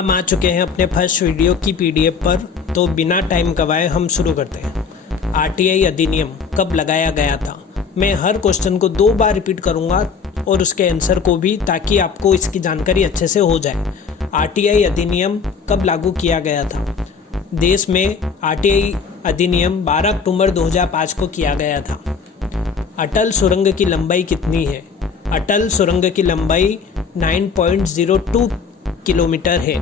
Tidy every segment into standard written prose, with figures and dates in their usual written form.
हम आ चुके हैं अपने फर्स्ट वीडियो की पीडीएफ पर, तो बिना टाइम गवाए हम शुरू करते हैं। आरटीआई अधिनियम कब लगाया गया था? मैं हर क्वेश्चन को 2 बार रिपीट करूंगा और उसके आंसर को भी, ताकि आपको इसकी जानकारी अच्छे से हो जाए। आरटीआई अधिनियम कब लागू किया गया था? देश में आरटीआई अधिनियम 12 अक्टूबर 2005 को किया गया था। अटल सुरंग की लंबाई कितनी है? अटल सुरंग की लंबाई 9.02 किलोमीटर है।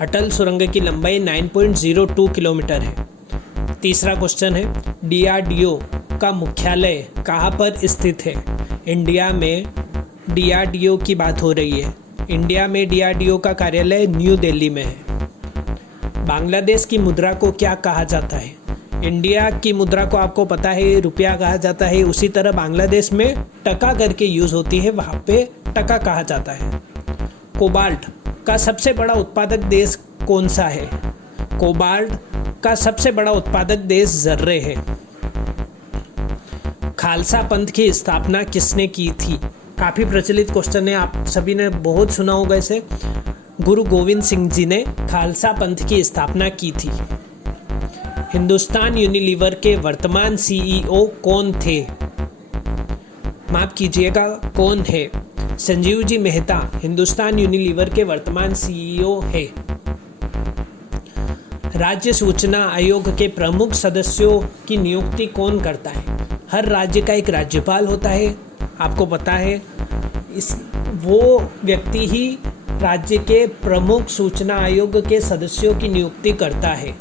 अटल सुरंग की लंबाई 9.02 किलोमीटर है। तीसरा क्वेश्चन है, डीआरडीओ का मुख्यालय कहाँ पर स्थित है? इंडिया में डीआरडीओ की बात हो रही है। इंडिया में डीआरडीओ का कार्यालय न्यू दिल्ली में है। बांग्लादेश की मुद्रा को क्या कहा जाता है? इंडिया की मुद्रा को आपको पता है रुपया कहा जाता है, उसी तरह बांग्लादेश में टका करके यूज़ होती है, वहाँ पे टका कहा जाता है। कोबाल्ट का सबसे बड़ा उत्पादक देश कौन सा है? कोबाल्ट का सबसे बड़ा उत्पादक देश जर्रे है। खालसा पंथ की स्थापना किसने की थी? काफ़ी प्रचलित क्वेश्चन है, आप सभी ने बहुत सुना होगा इसे। गुरु गोविंद सिंह जी ने खालसा पंथ की स्थापना की थी। हिंदुस्तान यूनिलीवर के वर्तमान सीईओ कौन थे? माफ कीजिएगा, कौन है? संजीव जी मेहता हिंदुस्तान यूनिलीवर के वर्तमान सीईओ है। राज्य सूचना आयोग के प्रमुख सदस्यों की नियुक्ति कौन करता है? हर राज्य का एक राज्यपाल होता है, आपको पता है। वो व्यक्ति ही राज्य के प्रमुख सूचना आयोग के सदस्यों की नियुक्ति करता है।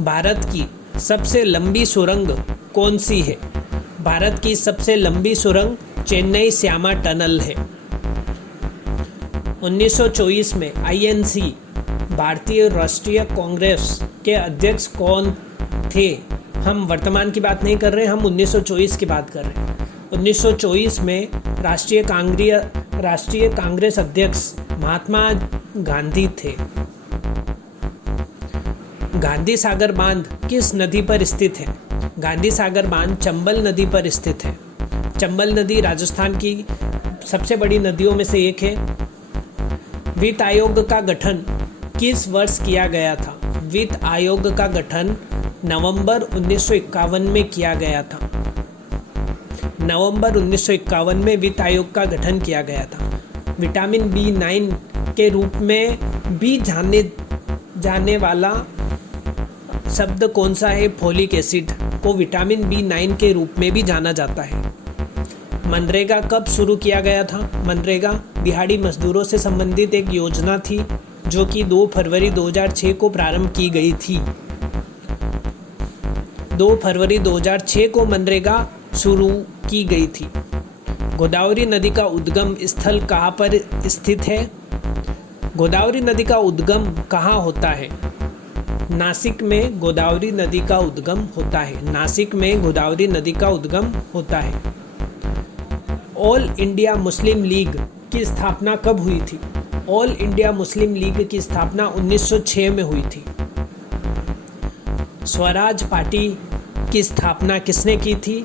भारत की सबसे लंबी सुरंग कौन सी है? भारत की सबसे लंबी सुरंग चेन्नई श्यामा टनल है। 1924 में आईएनसी भारतीय राष्ट्रीय कांग्रेस के अध्यक्ष कौन थे? हम वर्तमान की बात नहीं कर रहे, हम 1924 की बात कर रहे हैं। 1924 में राष्ट्रीय कांग्रेस अध्यक्ष महात्मा गांधी थे। गांधी सागर बांध किस नदी पर स्थित है? गांधी सागर बांध चंबल नदी पर स्थित है। चंबल नदी राजस्थान की सबसे बड़ी नदियों में से एक है। वित्त आयोग का गठन किस वर्ष किया गया था? वित्त आयोग का गठन नवंबर 1951 में किया गया था। नवंबर 1951 में वित्त आयोग का गठन किया गया था। विटामिन B9 के रूप में भी जाने वाला शब्द कौन सा है? फोलिक एसिड को विटामिन B9 के रूप में भी जाना जाता है। मनरेगा कब शुरू किया गया था? मनरेगा दिहाड़ी मजदूरों से संबंधित एक योजना थी, जो कि 2 फरवरी 2006 को प्रारंभ की गई थी। 2 फरवरी 2006 को मनरेगा शुरू की गई थी। गोदावरी नदी का उद्गम स्थल कहाँ पर स्थित है? गोदावरी नदी का उद्गम कहाँ होता है? नासिक में गोदावरी नदी का उद्गम होता है। नासिक में गोदावरी नदी का उद्गम होता है। ऑल इंडिया मुस्लिम लीग की स्थापना कब हुई थी? ऑल इंडिया मुस्लिम लीग की स्थापना 1906 में हुई थी। स्वराज पार्टी की स्थापना किसने की थी?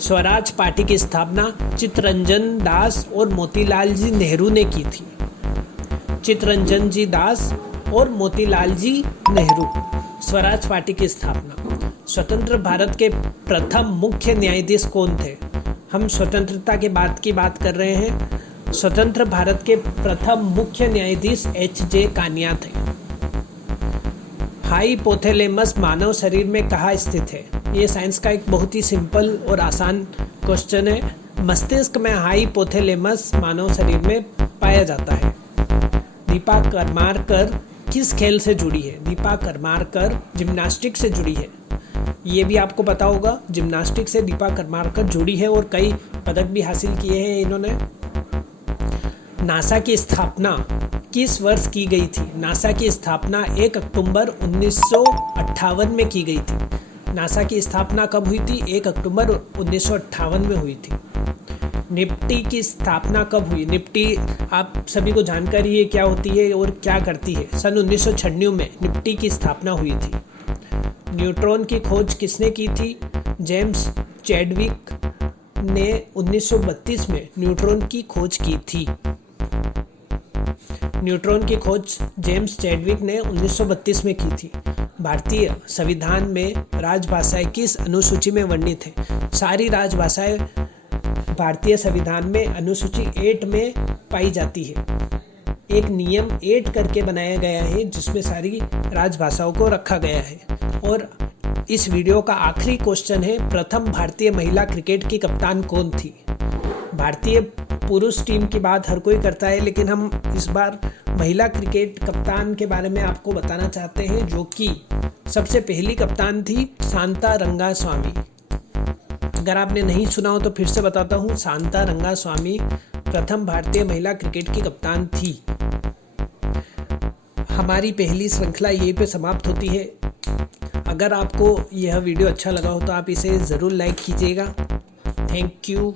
स्वराज पार्टी की स्थापना चित्तरंजन दास और मोतीलाल जी नेहरू ने की थी। चित्तरंजन जी दास और मोतीलाल जी नेहरू। स्वराज पार्टी की स्थापना। स्वतंत्र भारत के प्रथम मुख्य न्यायाधीश कौन थे? हम स्वतंत्रता के बाद की बात कर रहे हैं। स्वतंत्र भारत के प्रथम मुख्य न्यायाधीश H.J. कानिया थे। हाइपोथैलेमस मानव शरीर में कहाँ स्थित है? ये साइंस का एक बहुत ही सिंपल और आसान क्वेश्चन है। मस्तिष्क में हाइपोथैलेमस मानव शरीर में पाया जाता है। दीपा करमारकर किस खेल से जुड़ी है? दीपा करमारकर जिम्नास्टिक से जुड़ी है। ये भी आपको पता होगा, जिम्नास्टिक से दीपा करमारकर जुड़ी है और कई पदक भी हासिल किए हैं इन्होंने। नासा की स्थापना किस वर्ष की गई थी? नासा की स्थापना 1 अक्टूबर 1958 में की गई थी। नासा की स्थापना कब हुई थी? 1 अक्टूबर 1958 में हुई थी। निफ्टी की स्थापना कब हुई? निफ्टी आप सभी को जानकारी है क्या होती है और क्या करती है। सन 1996 में निफ्टी की स्थापना हुई थी। न्यूट्रॉन की खोज किसने की थी? जेम्स चैडविक ने 1932 में न्यूट्रॉन की खोज की थी। न्यूट्रॉन की खोज जेम्स चैडविक ने 1932 में की थी। भारतीय संविधान में राजभाषाएं किस अनुसूची में वर्णित हैं? सारी राजभाषाएं भारतीय संविधान में अनुसूची 8 में पाई जाती है। एक नियम 8 करके बनाया गया है जिसमें सारी राजभाषाओं को रखा गया है। और इस वीडियो का आखिरी क्वेश्चन है, प्रथम भारतीय महिला क्रिकेट की कप्तान कौन थी? भारतीय पुरुष टीम की बात हर कोई करता है, लेकिन हम इस बार महिला क्रिकेट कप्तान के बारे में आपको बताना चाहते हैं, जो कि सबसे पहली कप्तान थी शांता रंगास्वामी। अगर आपने नहीं सुना हो तो फिर से बताता हूँ, शांता रंगास्वामी प्रथम भारतीय महिला क्रिकेट की कप्तान थी। हमारी पहली श्रृंखला यहीं पे समाप्त होती है। अगर आपको यह वीडियो अच्छा लगा हो तो आप इसे ज़रूर लाइक कीजिएगा। Thank you.